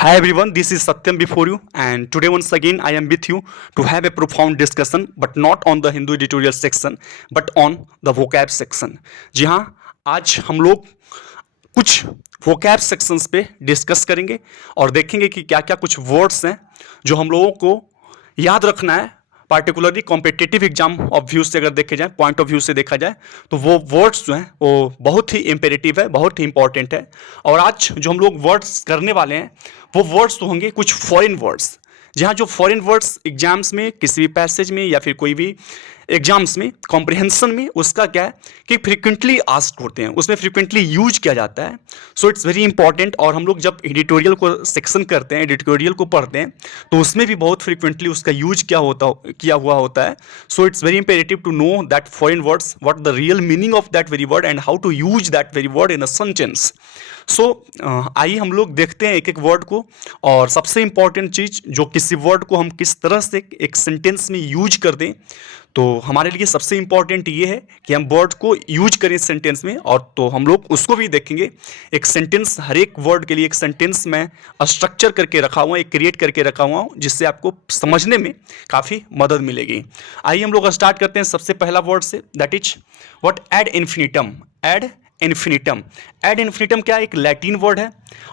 Hi everyone, this is Satyam before you, and today once again I am with you to have a profound discussion, but not on the Hindu editorial section, but on the vocab section. जी हाँ, आज हम लोग कुछ vocab sections पे discuss करेंगे और देखेंगे कि क्या क्या कुछ वर्ड्स हैं जो हम लोगों को याद रखना है, particularly competitive exam of view से अगर देखे जाए, पॉइंट ऑफ व्यू से देखा जाए, तो वो वर्ड्स जो हैं वो बहुत ही इंपेरेटिव है, बहुत ही इंपॉर्टेंट है। और आज जो हम लोग वर्ड्स करने वाले हैं वो वर्ड्स तो होंगे कुछ फॉरेन वर्ड्स, जहाँ जो फॉरेन वर्ड्स एग्जाम्स में किसी भी पैसेज में या फिर कोई भी एग्जाम्स में कॉम्प्रिहेंशन में उसका क्या है कि फ्रिक्वेंटली आस्क्ड होते हैं, उसमें फ्रिक्वेंटली यूज किया जाता है। So it's very important. और हम लोग जब एडिटोरियल को सेक्शन करते हैं, एडिटोरियल को पढ़ते हैं, तो उसमें भी बहुत फ्रिक्वेंटली उसका यूज किया हुआ होता है। So it's very imperative to know that foreign words, what the real meaning of that very word and how to use that very word in a sentence. So आइए हम लोग देखते हैं एक एक वर्ड को। और सबसे इंपॉर्टेंट चीज़, जो किसी वर्ड को हम किस तरह से एक सेंटेंस में यूज कर दें, तो हमारे लिए सबसे इंपॉर्टेंट ये है कि हम वर्ड को यूज करें सेंटेंस में। और तो हम लोग उसको भी देखेंगे। एक सेंटेंस, हर एक वर्ड के लिए एक सेंटेंस में स्ट्रक्चर करके रखा हुआ, एक क्रिएट करके रखा हुआ हूँ, जिससे आपको समझने में काफ़ी मदद मिलेगी। आइए हम लोग स्टार्ट करते हैं सबसे पहला वर्ड से, that is what ad infinitum. Ad infinitum. Ad infinitum क्या है? एक लैटिन वर्ड है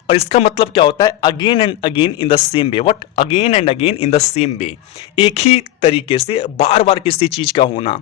और इसका मतलब क्या होता है? Again and again in the same way. What? Again and again in the same वे। एक ही तरीके से बार बार किसी चीज का होना,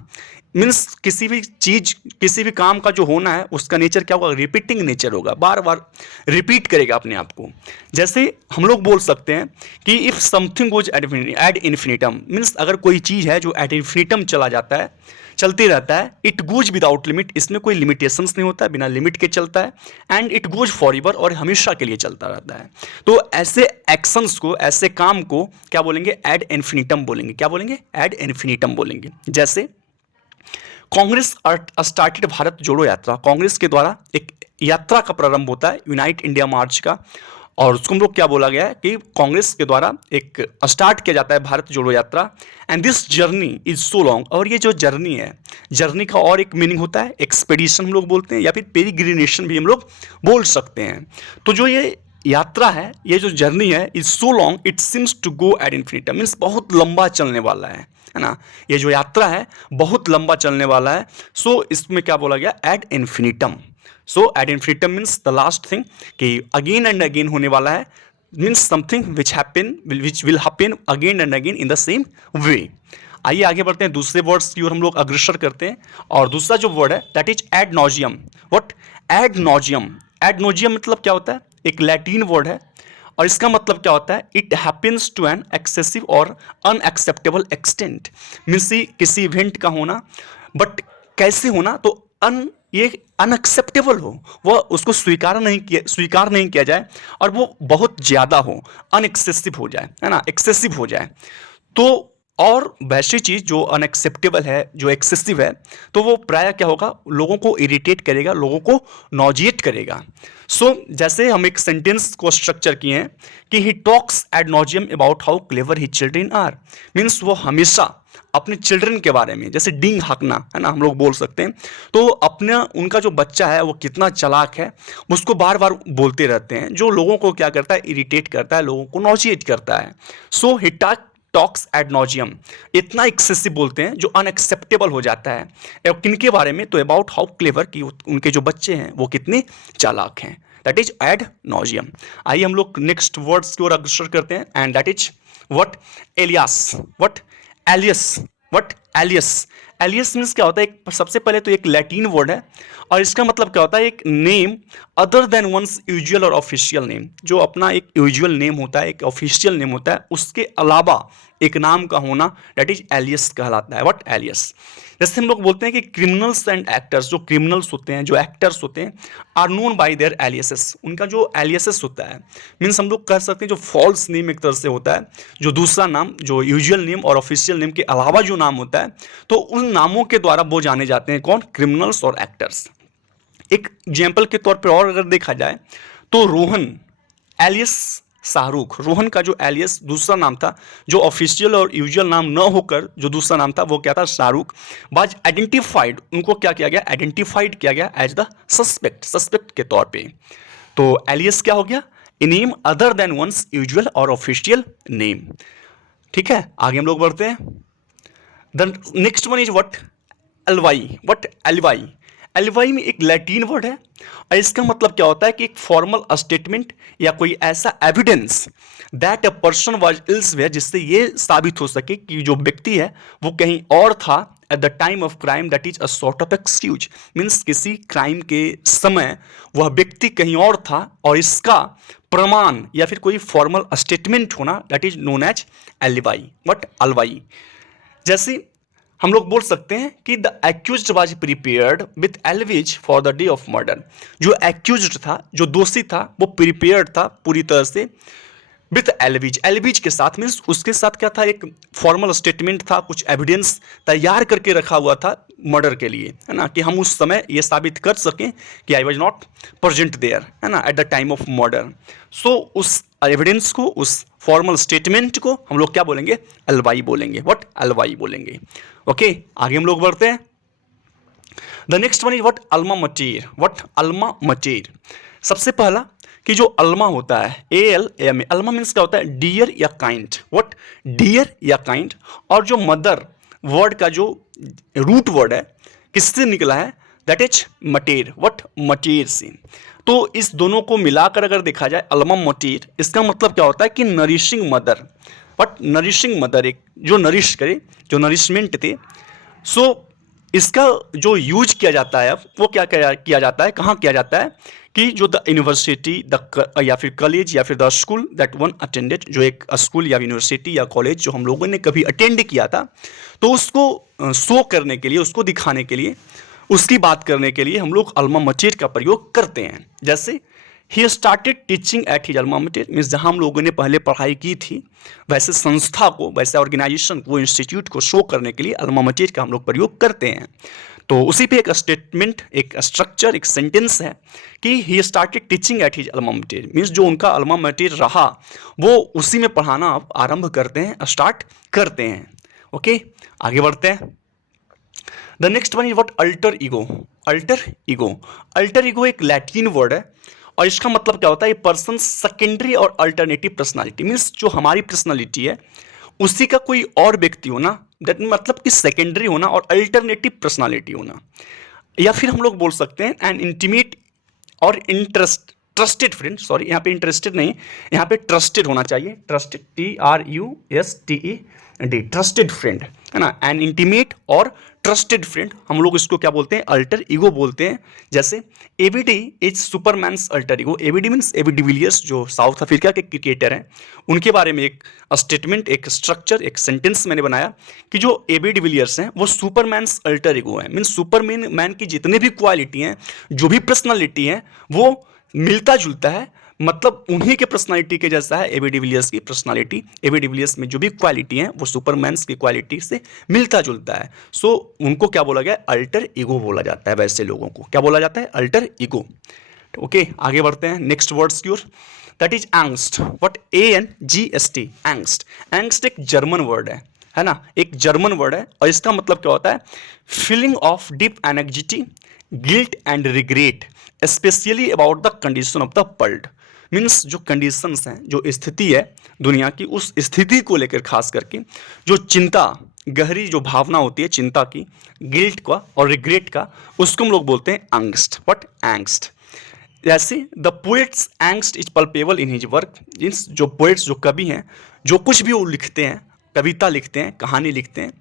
मीन्स किसी भी चीज, किसी भी काम का जो होना है उसका नेचर क्या होगा? रिपीटिंग नेचर होगा, बार बार रिपीट करेगा अपने आप को। जैसे हम लोग बोल सकते हैं कि if something goes ad infinitum, means अगर कोई चीज है जो एड इन्फिनिटम चला जाता है, चलते रहता है, इट गोज विदाउट लिमिट, इसमें कोई लिमिटेशंस नहीं होता, बिना लिमिट के चलता है, and it goes for ever, और हमेशा के लिए चलता रहता है। तो ऐसे एक्शंस को, ऐसे काम को क्या बोलेंगे? एड इन्फिनिटम बोलेंगे। क्या बोलेंगे? एड इन्फिनिटम बोलेंगे। जैसे कांग्रेस स्टार्टेड भारत जोड़ो यात्रा, कांग्रेस के द्वारा एक यात्रा का प्रारंभ होता है, यूनाइट इंडिया मार्च का, और उसको हम लोग क्या बोला गया है कि कांग्रेस के द्वारा एक स्टार्ट किया जाता है भारत जोड़ो यात्रा। And this journey is so long, और ये जो जर्नी है, जर्नी का और एक मीनिंग होता है एक्सपेडिशन हम लोग बोलते हैं, या फिर पेरिग्रिनेशन भी हम लोग बोल सकते हैं। तो जो ये यात्रा है, ये जो जर्नी है, is so long it seems to go ad infinitum, means बहुत लंबा चलने वाला है ना। ये जो यात्रा है बहुत लंबा चलने वाला है। सो इसमें क्या बोला गया? Ad infinitum. So ad infinitum means the last thing, कि अगेन एंड अगेन होने वाला है, means something which will happen again and again in the same way. आइए आगे बढ़ते हैं, दूसरे वर्ड्स की ओर हम लोग अग्रसर करते हैं। और दूसरा जो वर्ड है that is ad nauseam. What? Ad nauseam. Ad nauseam मतलब क्या होता है? एक लैटिन वर्ड है और इसका मतलब क्या होता है? It happens to an excessive और अनएक्सेप्टेबल एक्सटेंट, मीन्स किसी इवेंट का होना, बट कैसे होना? तो ये अनएक्सेप्टेबल हो, वह उसको स्वीकार नहीं किया जाए, और वो बहुत ज़्यादा हो, अनएक्सेसिव हो जाए, है ना, एक्सेसिव हो जाए। तो और वैसी चीज़ जो अनएक्सेप्टेबल है, जो एक्सेसिव है, तो वो प्राय क्या होगा? लोगों को इरिटेट करेगा, लोगों को नॉजिएट करेगा। जैसे हम एक सेंटेंस को स्ट्रक्चर किए हैं कि he talks ad nauseam about how clever his children are, means वो हमेशा अपने चिल्ड्रन के बारे में, जैसे डींग हाँकना, है ना, हम लोग बोल सकते हैं, तो अपना उनका जो बच्चा है वो कितना चालाक है, उसको बार बार बोलते रहते हैं, जो लोगों को क्या करता है? इरिटेट करता है, लोगों को नॉजिएट करता है। सो ही टॉक्स एड नॉजियम, इतना एक्सेसिव बोलते हैं जो अनएक्सेप्टेबल हो जाता है। किनके बारे में? तो अबाउट हाउ क्लेवर, कि उनके जो बच्चे हैं वो कितने चालाक हैं, दैट इज एड नॉजियम। आइए हम लोग नेक्स्ट वर्ड्स की ओर अग्रसर करते हैं, and that is what? Alias. What? Alias. What? Alias. Alias means क्या होता है? एक सबसे पहले तो एक लैटिन वर्ड है और इसका मतलब क्या होता है? एक name other than one's usual और ऑफिशियल नेम, जो अपना एक यूजुअल नेम होता है, एक ऑफिशियल नेम होता है, उसके अलावा एक नाम का होना, दैट इज एलियस कहलाता है। व्हाट? एलियस। जैसे हम लोग बोलते हैं कि क्रिमिनल्स एंड एक्टर्स, जो क्रिमिनल्स होते हैं, जो एक्टर्स होते हैं, are known by there aliases, उनका जो एलियसेस होता है, मीन्स हम लोग कह सकते हैं जो फॉल्स नेम एक तरह से होता है, जो दूसरा नाम, जो यूजुअल नेम और ऑफिशियल नेम के अलावा जो नाम होता है, तो उन नामों के द्वारा वो जाने जाते हैं। कौन? क्रिमिनल्स और एक्टर्स। एक एग्जाम्पल के तौर पर और अगर देखा जाए तो रोहन एलियस शाहरुख, रोहन का जो एलियस दूसरा नाम था, जो ऑफिशियल और यूजुअल नाम न होकर जो दूसरा नाम था वो क्या था? शाहरुख। बाज आइडेंटिफाइड, उनको क्या किया गया? आइडेंटिफाइड किया गया एज द सस्पेक्ट, सस्पेक्ट के तौर पे। तो एलियस क्या हो गया? A name other than one's usual और ऑफिशियल नेम। ठीक है, आगे हम लोग बढ़ते हैं। The next one is what? Alibi. What? Alibi. Alibi में एक लैटिन वर्ड है और इसका मतलब क्या होता है कि एक फॉर्मल स्टेटमेंट या कोई ऐसा evidence that a person was elsewhere, जिससे ये साबित हो सके कि जो व्यक्ति है वो कहीं और था eight the time of crime, that is a sort of excuse. Means किसी क्राइम के समय वह व्यक्ति कहीं और था और इसका प्रमाण या फिर कोई फॉर्मल स्टेटमेंट होना, that is known as alibi. What? Alibi. जैसे हम लोग बोल सकते हैं कि the accused was prepared with alibis for the day of murder. जो एक्यूज्ड था, जो दोषी था, वो प्रिपेयर्ड था पूरी तरह से विथ एलविज। एलविज के साथ मीन्स उसके साथ क्या था? एक फॉर्मल स्टेटमेंट था, कुछ एविडेंस तैयार करके रखा हुआ था मर्डर के लिए, है ना, कि हम उस समय ये साबित कर सकें कि I was not present there, है ना, at the time of murder. So उस एविडेंस को, उस फॉर्मल स्टेटमेंट को हम लोग क्या बोलेंगे? अलवाई बोलेंगे। व्हाट? अलवाई बोलेंगे। ओके, आगे हम लोग बढ़ते हैं। The next one is what? Alma mater. What? Alma mater. सबसे पहला कि जो अल्मा होता है, A L M A, alma means क्या होता है? डियर या काइंड। व्हाट? डियर या काइंड। और जो मदर वर्ड का जो रूट वर्ड है किससे निकला है? That is mater. What? Mater से। तो इस दोनों को मिलाकर अगर देखा जाए, अल्मा मटेर, इसका मतलब क्या होता है कि nourishing mother. What? Nourishing mother, एक जो नरिश करे, जो नरिशमेंट थे। सो इसका जो यूज किया जाता है अब, वो क्या किया जाता है, कहाँ किया जाता है कि जो द यूनिवर्सिटी या फिर कॉलेज या फिर the school that one attended, जो एक स्कूल या यूनिवर्सिटी या कॉलेज जो हम लोगों ने कभी अटेंड किया था, तो उसको शो करने के लिए, उसको दिखाने के लिए, उसकी बात करने के लिए हम लोग अल्मा मटेर का प्रयोग करते हैं। जैसे ही started teaching at his alma mater, means जहाँ हम लोगों ने पहले पढ़ाई की थी, वैसे संस्था को, वैसे ऑर्गेनाइजेशन को, इंस्टीट्यूट को शो करने के लिए अल्मा मटेर का हम लोग प्रयोग करते हैं। तो उसी पे एक स्टेटमेंट, एक स्ट्रक्चर, एक सेंटेंस है कि he started teaching at his alma mater, means जो उनका अल्मा मटेर रहा वो उसी में पढ़ाना आप आरंभ करते हैं, स्टार्ट करते हैं। ओके, आगे बढ़ते हैं। The next one is what? Alter ego. Alter ego. Alter ego एक लैटिन वर्ड है और इसका मतलब क्या होता है? ये पर्सन सेकेंडरी और अल्टरनेटिव पर्सनालिटी, मीन्स जो हमारी पर्सनालिटी है उसी का कोई और व्यक्ति होना, दैट मतलब कि सेकेंडरी होना और अल्टरनेटिव पर्सनालिटी होना। या फिर हम लोग बोल सकते हैं एन इंटीमेट और ट्रस्टेड फ्रेंड, सॉरी यहाँ पे इंटरेस्टेड नहीं, यहाँ पे ट्रस्टेड होना चाहिए, ट्रस्टेड, TRUSTED, ट्रस्टेड फ्रेंड, है ना, एन इंटीमेट और ट्रस्टेड फ्रेंड, हम लोग इसको क्या बोलते हैं? अल्टर ईगो बोलते हैं। जैसे ABD is Superman's alter ego. ABD means AB de Villiers, जो साउथ अफ्रीका के क्रिकेटर हैं, उनके बारे में एक स्टेटमेंट, एक स्ट्रक्चर, एक सेंटेंस मैंने बनाया कि जो एबी डिविलियर्स हैं वो सुपरमैन्स अल्टर ईगो है। मीन्स सुपरमैन मैन की जितने भी क्वालिटी हैं, जो भी पर्सनालिटी हैं, वो मिलता जुलता है, मतलब उन्हीं के पर्सनालिटी के जैसा है एबी डिविलियर्स की पर्सनालिटी। एबी डिविलियर्स में जो भी क्वालिटी है वो सुपरमैन्स की क्वालिटी से मिलता जुलता है। सो उनको क्या बोला गया? अल्टर ईगो बोला जाता है। वैसे लोगों को क्या बोला जाता है? Alter ego. ओके, आगे बढ़ते हैं नेक्स्ट वर्ड्स की ओर। That is angst. What? ANGST, angst. Angst एक जर्मन वर्ड है ना, एक जर्मन वर्ड है और इसका मतलब क्या होता है? Feeling of deep anxiety, guilt and regret specially about the condition of the world. Means जो कंडीशंस हैं, जो स्थिति है दुनिया की, उस स्थिति को लेकर खास करके जो चिंता, गहरी जो भावना होती है चिंता की, गिल्ट का और रिग्रेट का, उसको हम लोग बोलते हैं एंग्स्ट। व्हाट? एंग्स्ट। जैसे the poets angst is palpebral in his work, means जो पोएट्स, जो कवि हैं, जो कुछ भी वो लिखते हैं, कविता लिखते हैं, कहानी लिखते हैं,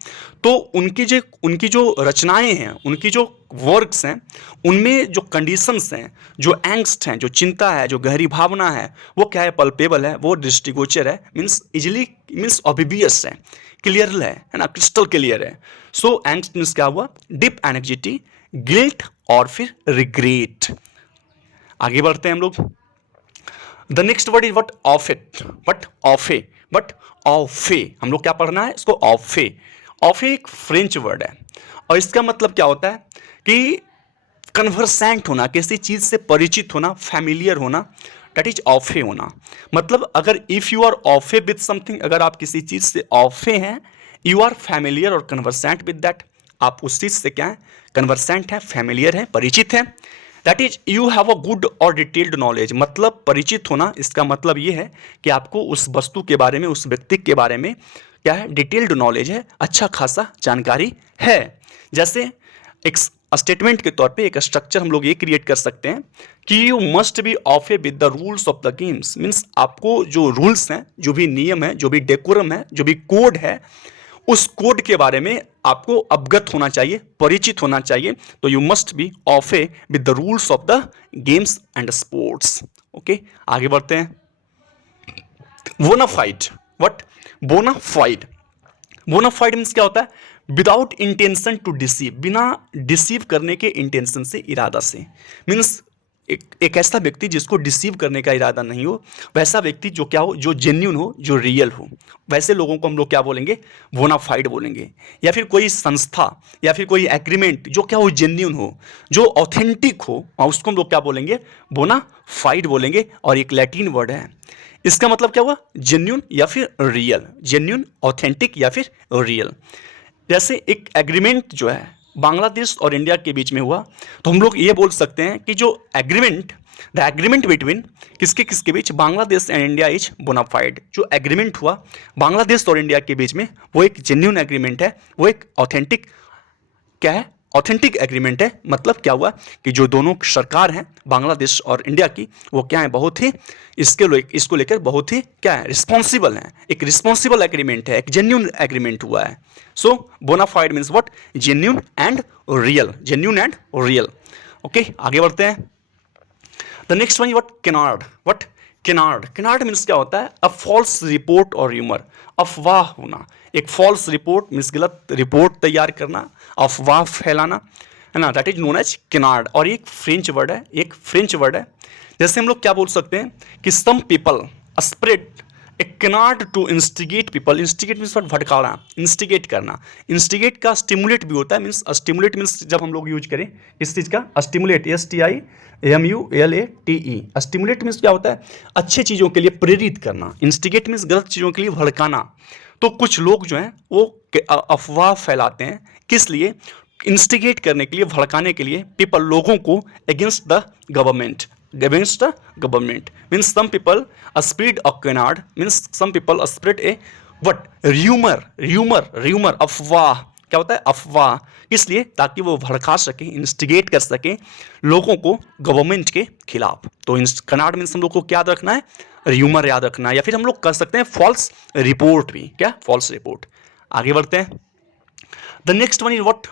तो उनकी जो रचनाएं हैं, उनकी जो वर्क्स हैं, उनमें जो कंडीशंस हैं, जो एंग्स्ट हैं, जो चिंता है, जो गहरी भावना है, वो क्या है? पल्पेबल है, वो दृष्टिगोचर है, मीन्स इजिली, मीन्स ऑब्वियस है, क्लियर है ना, क्रिस्टल क्लियर है। सो एंग्स्ट मीन्स क्या हुआ? डीप एंग्जाइटी, गिल्ट और फिर रिग्रेट। आगे बढ़ते हैं हम लोग। The next word is what? Au fait. What? Au fait. But au fait, हम लोग क्या पढ़ना है इसको? ऑफे। ऑफे एक फ्रेंच वर्ड है और इसका मतलब क्या होता है कि कन्वर्सेंट होना, किसी चीज से परिचित होना, फैमिलियर होना, दैट इज ऑफे होना। मतलब अगर if you are au fait with something, अगर आप किसी चीज से ऑफे हैं, यू आर फैमिलियर और कन्वर्सेंट विद दैट, आप उस चीज से क्या है? कन्वर्सेंट है, फैमिलियर है, परिचित है। That is you have a good और डिटेल्ड नॉलेज, मतलब परिचित होना, इसका मतलब ये है कि आपको उस वस्तु के बारे में, उस व्यक्ति के बारे में क्या है, डिटेल्ड नॉलेज है, अच्छा खासा जानकारी है। जैसे एक स्टेटमेंट के तौर पे एक स्ट्रक्चर हम लोग ये क्रिएट कर सकते हैं कि you must be of a with the rules of the games, means आपको जो रूल्स हैं, जो भी नियम है, जो भी डेकोरम है, जो भी कोड है, उस कोड के बारे में आपको अवगत होना चाहिए, परिचित होना चाहिए। तो you must be of a with the rules of the games and sports. Okay, आगे बढ़ते हैं। Bonafide, what? Bonafide, bonafide means क्या होता है? विदाउट इंटेंशन टू डिसीव, बिना डिसीव करने के इंटेंशन से, इरादा से। मीन्स एक ऐसा व्यक्ति जिसको डिसीव करने का इरादा नहीं हो, वैसा व्यक्ति जो क्या हो, जो जेन्यून हो, जो रियल हो, वैसे लोगों को हम लोग क्या बोलेंगे? बोनाफाइड बोलेंगे। या फिर कोई संस्था या फिर कोई एग्रीमेंट जो क्या हो, जेन्यून हो, जो ऑथेंटिक हो, उसको हम लोग क्या बोलेंगे? बोनाफाइड बोलेंगे। और एक लैटिन वर्ड है, इसका मतलब क्या हुआ? जेन्यून या फिर रियल, जेन्यून, ऑथेंटिक या फिर रियल। जैसे एक एग्रीमेंट जो है बांग्लादेश और इंडिया के बीच में हुआ, तो हम लोग ये बोल सकते हैं कि जो एग्रीमेंट, द एग्रीमेंट बिटवीन किसके किसके बीच? Bangladesh and India is bona fide. जो एग्रीमेंट हुआ बांग्लादेश और इंडिया के बीच में, वो एक जेन्यून एग्रीमेंट है, वो एक ऑथेंटिक क्या है? ऑथेंटिक एग्रीमेंट है। मतलब क्या हुआ कि जो दोनों सरकार हैं बांग्लादेश और इंडिया की, वो क्या है? बहुत ही इसको लेकर बहुत ही क्या है? रिस्पॉन्सिबल हैं। एक रिस्पॉन्सिबल एग्रीमेंट है, एक जेन्यून एग्रीमेंट हुआ है। So bona fide means what? Genuine and real, genuine and real. Okay, आगे बढ़ते हैं। The next one is what? Canard, what? Canard, canard means क्या होता है? अ फॉल्स रिपोर्ट और र्यूमर, अफवाह होना। एक फॉल्स रिपोर्ट मीन्स गलत रिपोर्ट तैयार करना, अफवाह फैलाना, है ना, that is known as canard. और एक फ्रेंच वर्ड है, एक फ्रेंच वर्ड है। जैसे हम लोग क्या बोल सकते हैं कि some people spread a canard to instigate people. Instigate means भटकाना, इंस्टिगेट करना। इंस्टिगेट का स्टिमुलेट भी होता है, मीन्स स्टिमुलेट मीन्स जब हम लोग यूज करें इस चीज़ का, स्टिमुलेट, STIMULATE। स्टिमुलेट मीन्स क्या होता है? अच्छे चीज़ों के लिए प्रेरित करना। इंस्टिगेट मीन्स गलत चीज़ों के लिए भड़काना। तो कुछ लोग जो हैं वो अफवाह फैलाते हैं, किस लिए? इंस्टिगेट करने के लिए, भड़काने के लिए, पीपल, लोगों को, against the government, against the government, means some people spread a canard, means some people spread a what? rumor, अफवाह। क्या होता है? अफवाह। इसलिए ताकि वो भड़का सके, इंस्टिगेट कर सके लोगों को गवर्नमेंट के खिलाफ। तो कनाड मीन्स हम लोग को क्या याद रखना है? र्यूमर याद रखना है, या फिर हम लोग कर सकते हैं फॉल्स रिपोर्ट भी। क्या? False report. आगे बढ़ते हैं। The next one is what?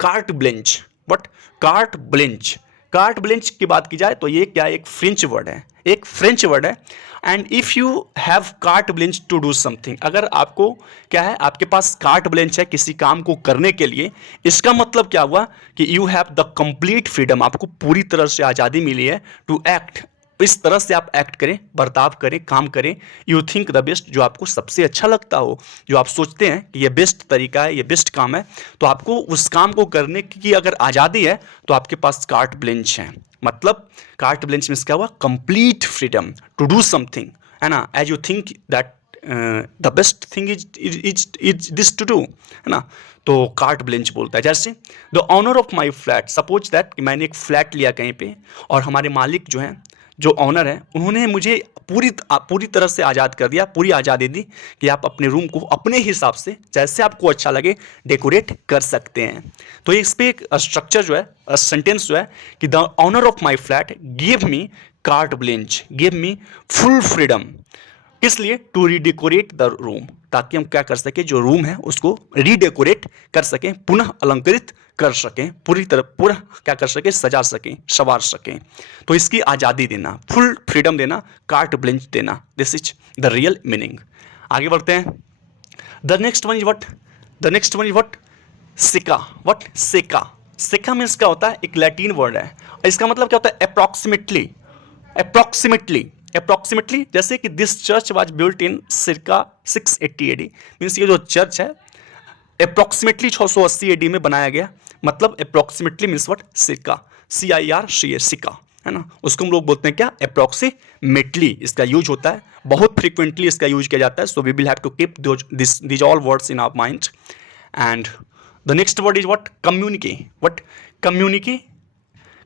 Carte blanche, what? Carte blanche. Carte blanche की बात की जाए तो ये क्या? एक फ्रेंच वर्ड है, एक फ्रेंच वर्ड है। And if you have carte blanche to do something, अगर आपको क्या है, आपके पास कार्ट ब्लेंच है किसी काम को करने के लिए, इसका मतलब क्या हुआ कि you have the complete freedom, आपको पूरी तरह से आज़ादी मिली है टू एक्ट, इस तरह से आप एक्ट करें, बर्ताव करें, काम करें। यू थिंक द बेस्ट, जो आपको सबसे अच्छा लगता हो, जो आप सोचते हैं कि ये बेस्ट तरीका है, ये बेस्ट काम है, तो आपको उस काम को करने की अगर आज़ादी है तो आपके पास कार्ट ब्लेंच है। मतलब कार्ट ब्लेंच मीन्स क्या हुआ? Complete freedom to do something, है ना, as you think that the best thing is this to do, है ना। तो कार्ट ब्लेंच बोलता है। जैसे the owner of my flat, suppose that कि मैंने एक फ्लैट लिया कहीं पे, और हमारे मालिक जो हैं, जो ऑनर है, उन्होंने मुझे पूरी तरह से आज़ाद कर दिया, पूरी आज़ादी दी कि आप अपने रूम को अपने हिसाब से जैसे आपको अच्छा लगे डेकोरेट कर सकते हैं। तो इस पे एक स्ट्रक्चर जो है, सेंटेंस जो है कि the owner of my flat give me carte blanche, give me full freedom, इसलिए टू रीडेकोरेट द रूम, ताकि हम क्या कर सकें, जो रूम है उसको रीडेकोरेट कर सकें, पुनः अलंकृत कर सकें, पूरी तरह पूरा क्या कर सकें, सजा सकें, संवार सकें। तो इसकी आज़ादी देना, फुल फ्रीडम देना, कार्ट ब्लेंच देना, this is the real meaning. आगे बढ़ते हैं। The next one is what? The next one is what? सिका, व्हाट? सेका। सेका मीन्स क्या होता है? एक लैटिन वर्ड है, इसका मतलब क्या होता है? Approximately, approximately. जैसे कि this church was built in circa 680 AD, means ये जो चर्च है अप्रॉक्सीमेटली 680 AD में बनाया गया। मतलब अप्रॉक्सीमेटली मीन्स व्हाट? सिक्का, CIRCA, सिक्का, है ना, उसको हम लोग बोलते हैं क्या? अप्रॉक्सीमेटली। इसका यूज होता है, बहुत फ्रीक्वेंटली इसका यूज किया जाता है। So we will have to keep this all words in our mind. And the next word is what? Communique, what? Communique.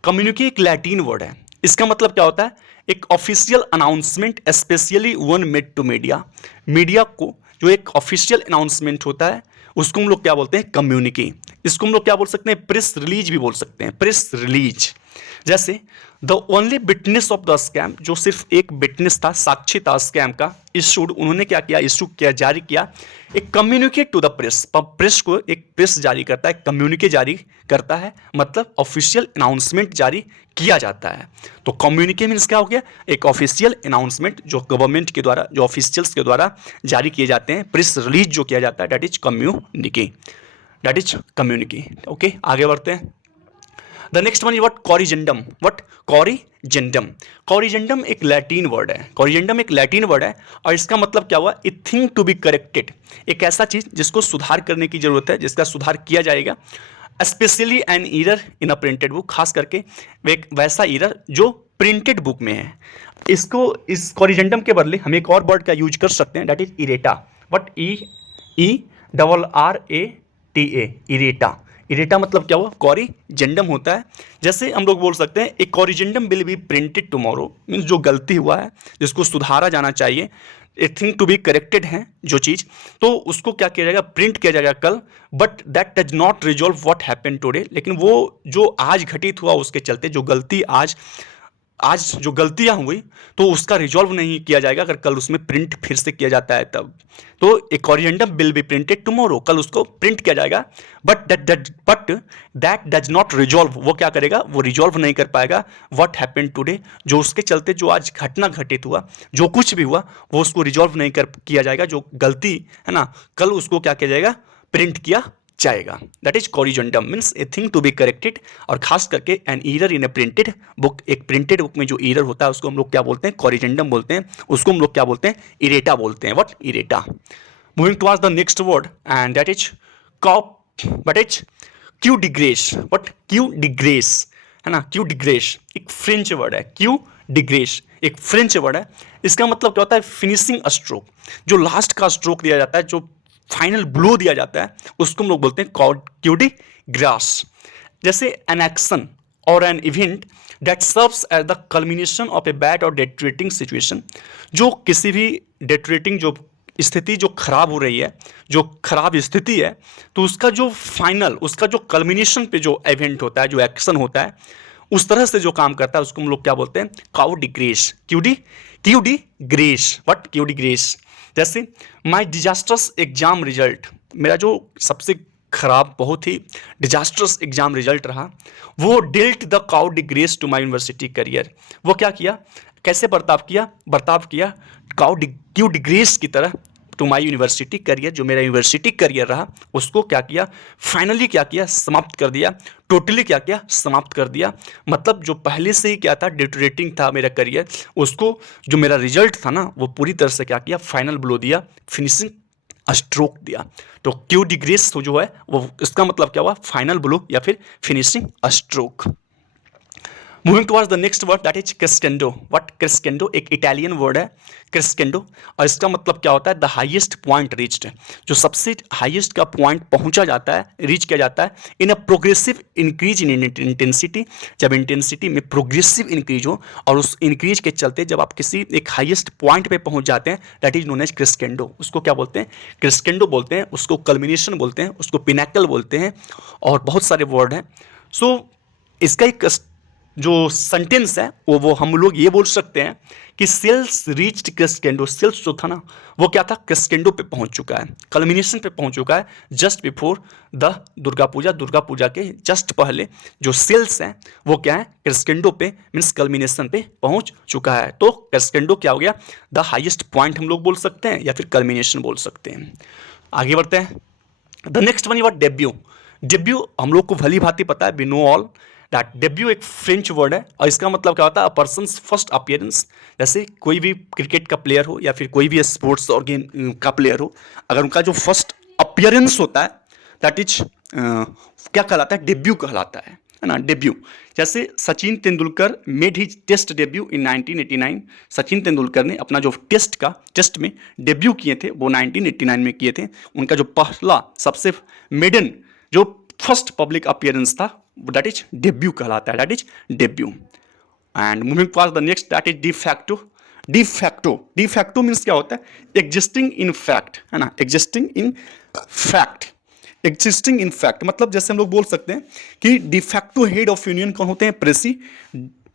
Communique एक लैटिन वर्ड है, इसका मतलब क्या होता है, एक official announcement specially one made to media. Media को जो एक ऑफिशियल अनाउंसमेंट होता है उसको हम लोग क्या बोलते हैं, कम्युनिके। इसको हम लोग क्या बोल सकते हैं, प्रेस रिलीज भी बोल सकते हैं, प्रेस रिलीज। जैसे the only witness of the scam, जो सिर्फ एक विटनेस था, साक्षी था स्कैम का, इशूड, उन्होंने क्या किया, इशू किया, जारी किया एक communicate to the press. Press को एक प्रेस जारी करता है, कम्युनिके जारी करता है, मतलब ऑफिशियल अनाउंसमेंट जारी किया जाता है। तो कम्युनिके मीन्स क्या हो गया, एक ऑफिशियल अनाउंसमेंट जो गवर्नमेंट के द्वारा, जो ऑफिशियल्स के द्वारा जारी किए जाते हैं। प्रेस रिलीज जो किया जाता है that is communique, that is communique. Okay, आगे बढ़ते हैं। The next one is what, corrigendum. What, corrigendum. Corrigendum एक लैटिन वर्ड है, कॉरिजेंडम एक लैटिन वर्ड है और इसका मतलब क्या हुआ, a thing to be corrected, एक ऐसा चीज जिसको सुधार करने की जरूरत है, जिसका सुधार किया जाएगा। Specially an error in a printed book, खास करके एक वैसा ईरर जो प्रिंटेड बुक में है। इसको, इस कॉरिजेंडम के बदले हम एक और वर्ड का यूज कर सकते हैं, that is areata. What, EERRATA, areata. Areata मतलब क्या हुआ, कॉरिजेंडम होता है। जैसे हम लोग बोल सकते हैं एक corrigendum will be printed tomorrow, means जो गलती हुआ है, जिसको सुधारा जाना चाहिए, a thing to be corrected है जो चीज़, तो उसको क्या किया जाएगा, प्रिंट किया जाएगा कल। But that does not resolve what happen today, लेकिन वो जो आज घटित हुआ उसके चलते जो गलती आज जो गलतियां हुई तो उसका रिजॉल्व नहीं किया जाएगा अगर कल उसमें प्रिंट फिर से किया जाता है तब। तो a corrigendum will be printed tomorrow, कल उसको प्रिंट किया जाएगा। But that does not resolve, वो क्या करेगा, वो रिजॉल्व नहीं कर पाएगा व्हाट हैपेंड टुडे, जो उसके चलते जो आज घटना घटित हुआ, जो कुछ भी हुआ वो उसको रिजॉल्व नहीं कर किया जाएगा, जो गलती है ना, कल उसको क्या किया जाएगा, प्रिंट किया जाएगा। That is corrigendum means a thing to be corrected. और खास करके an error in a printed book, एक प्रिंटेड बुक में जो ईरर होता है उसको हम लोग क्या बोलते हैं, कॉरिजेंडम बोलते हैं, उसको हम लोग क्या बोलते हैं, इरेटा बोलते हैं। What, errata. Moving towards the next word and that is coup, but is coup de grace. What, coup de grace, है ना, क्यू डिग्रेस एक फ्रेंच वर्ड है, क्यू डिग्रेस एक फ्रेंच वर्ड है। इसका मतलब क्या होता है, फिनिशिंग स्ट्रोक, जो लास्ट का स्ट्रोक दिया जाता है, जो फाइनल ब्लो दिया जाता है, उसको हम लोग बोलते हैं क्यू डी ग्रास। जैसे an action or an event that serves as the culmination of a bad or deteriorating situation, जो किसी भी डेटरेटिंग जो स्थिति जो खराब हो रही है, जो खराब स्थिति है, तो उसका जो फाइनल, उसका जो कल्मिनेशन पे जो इवेंट होता है, जो एक्शन होता है, उस तरह से जो काम करता है उसको हम लोग क्या बोलते हैं, coup D grace, Q D grace. What, Q D grace. जैसे माई डिजास्टर्स एग्जाम रिजल्ट, मेरा जो सबसे खराब, बहुत ही डिजास्टर्स एग्जाम रिजल्ट रहा, वो dealt the coup de grace to my university career. वो क्या किया, कैसे बर्ताव किया क्यू डिग्रेस की तरह टू माई यूनिवर्सिटी करियर, जो मेरा यूनिवर्सिटी करियर रहा उसको क्या किया, फाइनली क्या किया, समाप्त कर दिया, टोटली क्या किया, समाप्त कर दिया। मतलब जो पहले से ही क्या था, डिटरेटिंग था मेरा करियर, उसको जो मेरा रिजल्ट था ना, वो पूरी तरह से क्या किया, फाइनल ब्लो दिया, फिनिशिंग स्ट्रोक दिया। तो क्यू डिग्रेस तो जो है वो, इसका मतलब क्या हुआ, फाइनल ब्लो या फिर finishing stroke. Moving towards the next word that is crescendo. What, crescendo एक इटालियन वर्ड है, क्रेस्केंडो, और इसका मतलब क्या होता है, द हाईएस्ट पॉइंट रीच्ड, जो सबसे हाईएस्ट का पॉइंट पहुंचा जाता है, रीच किया जाता है, in a progressive increase in intensity, जब इंटेंसिटी में प्रोग्रेसिव इंक्रीज हो और उस इंक्रीज के चलते जब आप किसी एक हाईएस्ट पॉइंट पे पहुंच जाते हैं, दैट इज नोन एज क्रेस्केंडो। उसको क्या बोलते हैं, क्रेस्केंडो बोलते हैं, उसको कल्मिनेशन बोलते हैं, उसको पिनैकल बोलते हैं, और बहुत सारे वर्ड हैं। सो इसका एक जो सेंटेंस है वो हम लोग ये बोल सकते हैं कि सेल्स रीच्ड क्रेस्केंडो, सेल्स जो था ना वो क्या था, क्रेस्केंडो पे पहुंच चुका है, कल्मिनेशन पे पहुंच चुका है, just before the Durga Puja के जस्ट पहले जो सेल्स हैं वो क्या है, क्रेस्केंडो पे मीन्स कल्मिनेशन पे पहुंच चुका है। तो क्रेस्केंडो क्या हो गया, द हाईएस्ट पॉइंट हम लोग बोल सकते हैं या फिर कल्मिनेशन बोल सकते हैं। आगे बढ़ते हैं। The next one is debut. Debut हम लोग को भली भांति पता है, we know all that debut एक फ्रेंच वर्ड है और इसका मतलब क्या होता है, अ पर्सन्स फर्स्ट अपीयरेंस। जैसे कोई भी क्रिकेट का प्लेयर हो या फिर कोई भी स्पोर्ट्स और गेम का प्लेयर हो, अगर उनका जो फर्स्ट अपीयरेंस होता है दैट इज क्या कहलाता है, डेब्यू कहलाता है ना, डेब्यू। जैसे Sachin Tendulkar made his test debut in 1989। Sachin Tendulkar ने अपना जो टेस्ट में डेब्यू किए थे वो 1989 में किए थे। उनका जो पहला सबसे मेडन जो फर्स्ट पब्लिक अपीयरेंस था दैट इज डेब्यू कहलाता है, that is debut. And moving pass the next that is de facto. De facto means क्या होता है? एग्जिस्टिंग इन फैक्ट, है ना, existing in fact. Existing in fact मतलब जैसे हम लोग बोल सकते हैं कि डिफैक्टो हेड ऑफ यूनियन कौन होते हैं?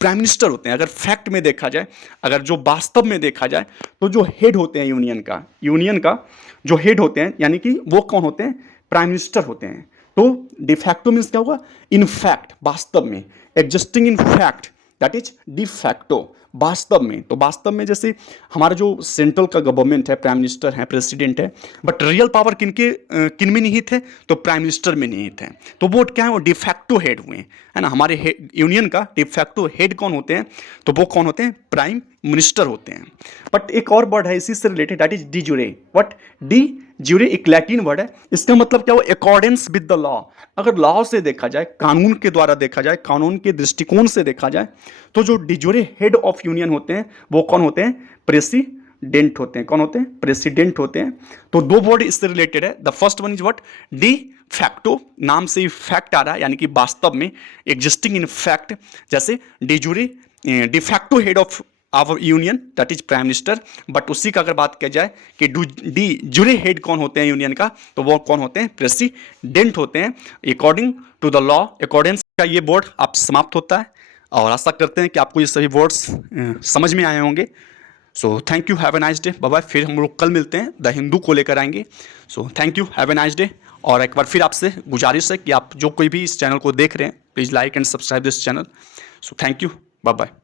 प्राइम मिनिस्टर होते हैं। अगर फैक्ट में देखा जाए, अगर जो वास्तव में देखा जाए, तो जो हेड होते हैं यूनियन का जो हेड होते हैं, यानी कि वो कौन होते हैं? प्राइम मिनिस्टर होते हैं। तो डिफैक्टो मीन्स क्या होगा? इन फैक्ट, वास्तव में। Existing in fact that is de facto, वास्तव में। तो वास्तव में जैसे हमारा जो सेंट्रल का गवर्नमेंट है, प्राइम मिनिस्टर है, प्रेसिडेंट है, बट रियल पावर किन में निहित है? तो प्राइम मिनिस्टर में निहित है। तो वो क्या है? वो डिफैक्टो हेड हुए, है ना। हमारे यूनियन का डिफैक्टो हेड कौन होते हैं? तो वो कौन होते हैं? प्राइम मिनिस्टर होते हैं। बट एक और वर्ड है इसी से रिलेटेड, दैट इज डी जुरे। व्हाट? डी ज्यूरे एक लैटिन वर्ड है। इसका मतलब क्या हो? Accordance with the law. अगर लॉ से देखा जाए, कानून के द्वारा देखा जाए, कानून के दृष्टिकोण से देखा जाए, तो जो डिजोरे हेड ऑफ यूनियन होते हैं वो कौन होते हैं? प्रेसिडेंट होते हैं। कौन होते हैं? प्रेसिडेंट होते हैं। तो दो वर्ड इससे रिलेटेड है। The first one is what? De facto, नाम से ही फैक्ट आ रहा है, यानी कि वास्तव में, एग्जिस्टिंग इन फैक्ट। जैसे de jure de facto head of our union that is prime minister. But उसी का अगर बात किया जाए कि डी जुरे हेड कौन होते हैं यूनियन का, तो वो कौन होते हैं? प्रेसिडेंट होते हैं। According to the law, accordance का ये वर्ड आप समाप्त होता है। और आशा करते हैं कि आपको ये सभी वर्ड्स समझ में आए होंगे। So thank you, have a nice day, bye bye. फिर हम लोग कल मिलते हैं, द हिंदू को लेकर आएंगे। सो thank you, have a nice day. और एक बार फिर आपसे गुजारिश है कि आप जो कोई भी इस चैनल को देख रहे हैं, please like and subscribe this channel. So thank you, bye bye.